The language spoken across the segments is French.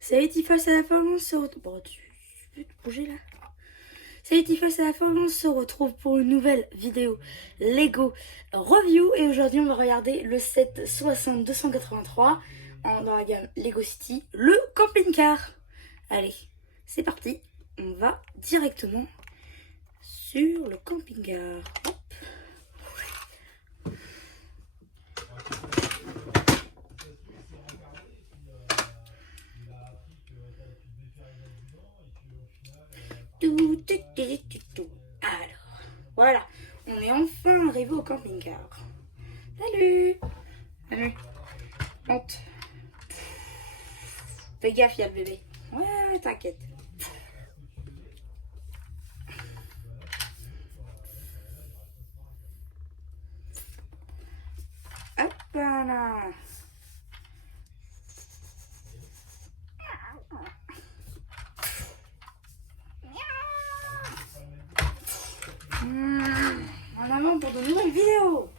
Salut Tifa, c'est la forme, on se retrouve... Bon, tu peux te bouger là. Salut Tifa, c'est la forme, on se retrouve pour une nouvelle vidéo Lego Review. Et aujourd'hui, on va regarder le set 60-283 dans la gamme Lego City, le camping-car. Allez, c'est parti. On va directement sur le camping-car. Hop. Alors, voilà, on est enfin arrivé au camping-car. Salut. Salut. Monte. Fais gaffe, il y a le bébé. Ouais, t'inquiète. Hop là. En avant pour de nouvelles vidéos.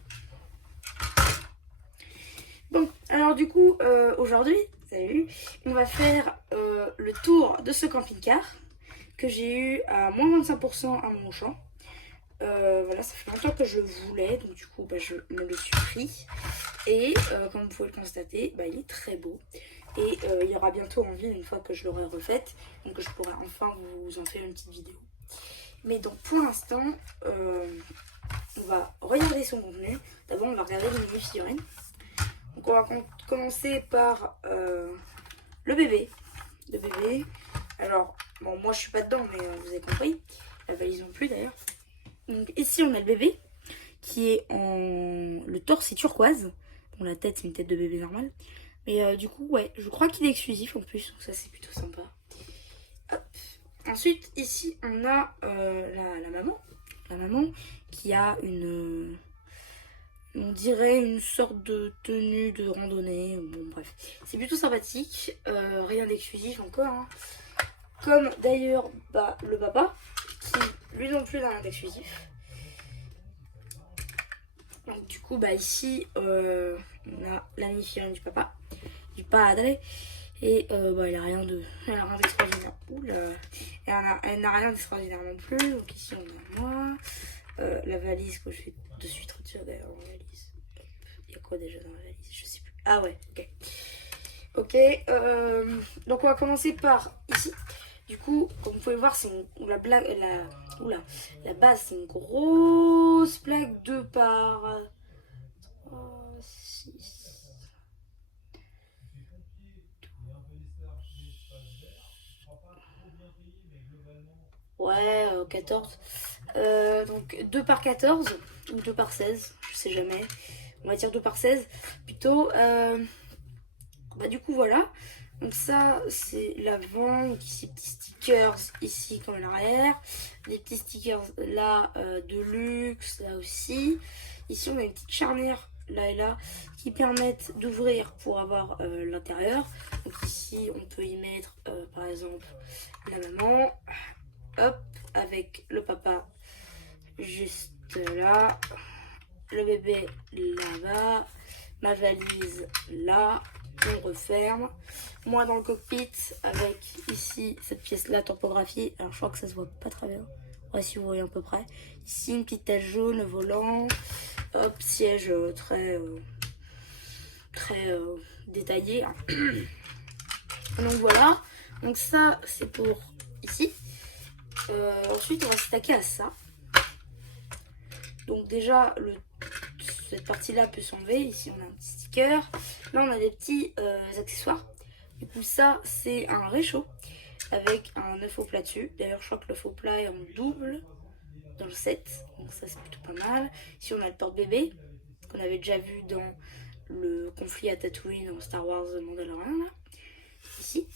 Bon, alors du coup, aujourd'hui, salut, on va faire le tour de ce camping-car que j'ai eu à moins 25% à mon champ. Voilà, ça fait longtemps que je le voulais, donc du coup, bah, je me le suis pris. Et comme vous pouvez le constater, bah, il est très beau. Et il y aura bientôt en ville une fois que je l'aurai refaite, donc je pourrai enfin vous en faire une petite vidéo. Mais donc pour l'instant, on va regarder son contenu. D'abord, on va regarder les mini-figurines. Donc on va commencer par le bébé. Alors, bon, moi je suis pas dedans, mais vous avez compris. La valise non plus d'ailleurs. Donc ici on a le bébé qui est en... Le torse est turquoise. Bon, la tête c'est une tête de bébé normale. Mais du coup, ouais, je crois qu'il est exclusif en plus. Donc ça c'est plutôt sympa. Hop. Ensuite, ici on a la maman. La maman qui a une... on dirait une sorte de tenue de randonnée. Bon, bref. C'est plutôt sympathique. Rien d'exclusif encore. Hein. Comme d'ailleurs bah, le papa, qui lui non plus n'a rien d'exclusif. Donc, du coup, bah, ici, on a la mini-figurine du papa, du padre. Et bah, elle n'a rien d'extraordinaire. Oula, elle n'a rien d'extraordinaire non plus. Donc, ici, on a moi. La valise que je vais de suite retirer d'ailleurs la valise. Il y a quoi déjà dans la valise? Je sais plus. Ah ouais, ok. Ok, donc on va commencer par ici. Du coup, comme vous pouvez voir, c'est la base, c'est une grosse plaque 2 par 6. Ouais, 14. Donc 2 par 14 ou 2 par 16, je sais jamais. On va dire 2 par 16 plutôt. Bah, du coup, voilà. Donc ça, c'est l'avant. Donc ici, petits stickers ici comme à l'arrière. Des petits stickers là de luxe, là aussi. Ici, on a une petite charnière là et là qui permettent d'ouvrir pour avoir l'intérieur. Donc ici, on peut y mettre par exemple la maman. Hop, avec le papa juste là. Le bébé là-bas. Ma valise là. On referme. Moi dans le cockpit avec ici cette pièce là topographiée. Alors je crois que ça se voit pas très bien. Ouais, si vous voyez à peu près. Ici une petite tache jaune, volant. Hop, siège très détaillé. Donc voilà. Donc ça c'est pour ici. Ensuite on va s'attaquer à ça. Donc déjà cette partie là peut s'enlever. Ici on a un petit sticker. Là on a des petits accessoires. Du coup ça c'est un réchaud avec un œuf au plat dessus. D'ailleurs je crois que l'œuf au plat est en double dans le set. Donc ça c'est plutôt pas mal. Ici on a le porte-bébé qu'on avait déjà vu dans le conflit à Tatooine dans Star Wars Mandalorian. Là. Ici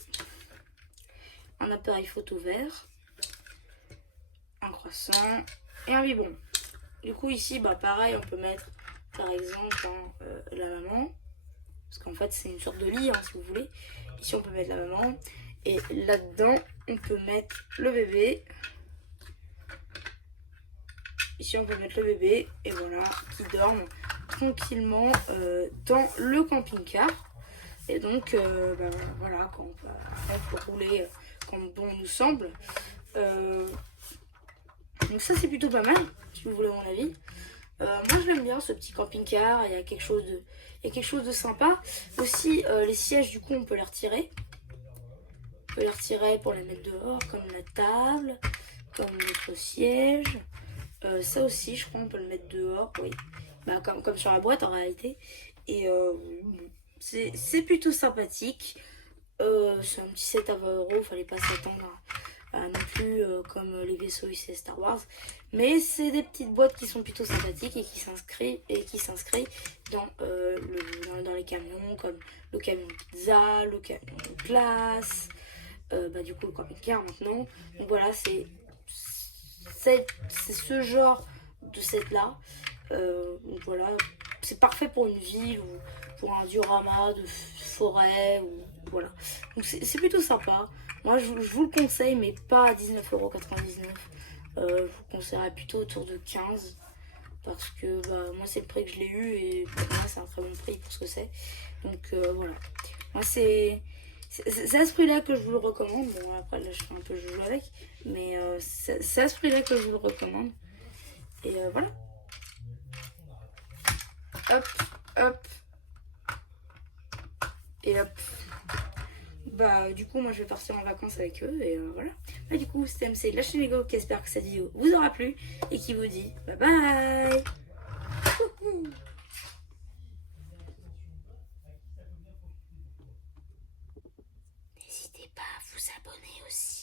un appareil photo vert, un croissant et un biberon. Du coup ici bah pareil on peut mettre par exemple la maman. Parce qu'en fait c'est une sorte de lit hein, si vous voulez. Ici on peut mettre la maman. Et là-dedans on peut mettre le bébé. Ici on peut mettre le bébé. Et voilà, qui dorment tranquillement dans le camping-car. Et donc, voilà, quand on peut rouler comme bon nous semble. Donc ça, c'est plutôt pas mal, si vous voulez mon avis. Moi, je l'aime bien, ce petit camping-car. Il y a quelque chose de sympa. Aussi, les sièges, du coup, on peut les retirer. On peut les retirer pour les mettre dehors, comme la table, comme notre siège. Ça aussi, je crois, on peut le mettre dehors, oui. Bah, comme sur la boîte, en réalité. Et c'est plutôt sympathique. C'est un petit set à 20 €. Fallait pas s'attendre non plus comme les vaisseaux UC Star Wars. Mais c'est des petites boîtes qui sont plutôt sympathiques et qui s'inscrivent dans les camions, comme le camion pizza, le camion glace, du coup le camping-car maintenant. Donc voilà, c'est ce genre de set là. Donc voilà, c'est parfait pour une ville ou pour un diorama de forêt ou voilà. Donc c'est plutôt sympa. Moi je vous le conseille, mais pas à 19,99 €. Je vous conseillerais plutôt autour de 15, parce que moi c'est le prix que je l'ai eu et pour moi c'est un très bon prix pour ce que c'est. Donc voilà. Moi c'est à ce prix-là que je vous le recommande. Bon, après là je fais un peu le jeu avec, mais c'est à ce prix-là que je vous le recommande. Et voilà. Hop, hop. Et hop. Du coup, moi je vais partir en vacances avec eux et voilà. Du coup, c'était MC, la chaîne Lego qui espère que cette vidéo vous aura plu et qui vous dit bye bye. N'hésitez pas à vous abonner aussi.